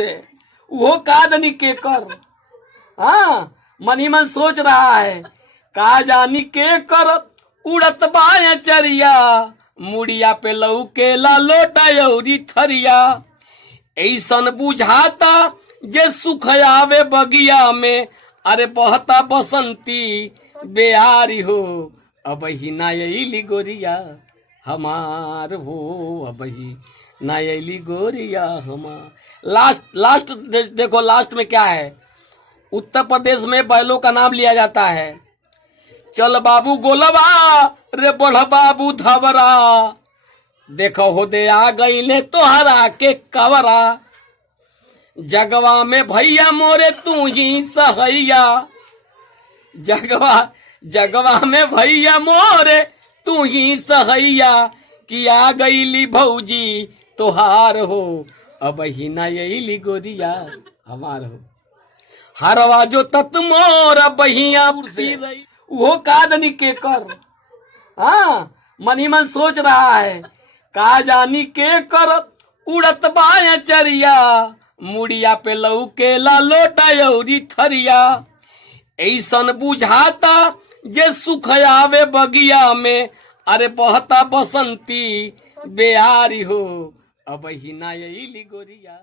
वो कादनी के कर। हाँ, मन ही मन सोच रहा है का जानी के कर उड़त बाया चरिया, मुड़िया पे लौके ला लोटा यौरी थरिया। ऐसन बुझाता जे सुख आवे बगिया में, अरे बहता बसंती बेयारी हो, अब ही नायली गोरिया हमार हो, अब ही नायली गोरिया हमार। लास्ट देखो लास्ट में क्या है। उत्तर प्रदेश में बैलों का नाम लिया जाता है। चल बाबू गोलवा रे बढ़ बाबू धवरा, देखो हो दे आ गई ने तोहरा के कवरा। जगवा में भैया मोरे तू ही सहैया, जगवा में भैया मोरे तू ही सहैया, कि आ गईली भौजी तोहार हो, अब ही नायली गोरिया हमार हो। हरवा जो तत मोर बहिया उर्सी रही, वो कादनी के कर। हाँ, मन ही मन सोच रहा है का जानी के कर उड़त बाया चरिया, मुड़िया पे लौके ला लोटा यौरी थरिया। ऐसन बुझाता जे सुख आवे बगिया में, अरे बहता बसंती बेयारी हो, अब ही नायली गोरिया।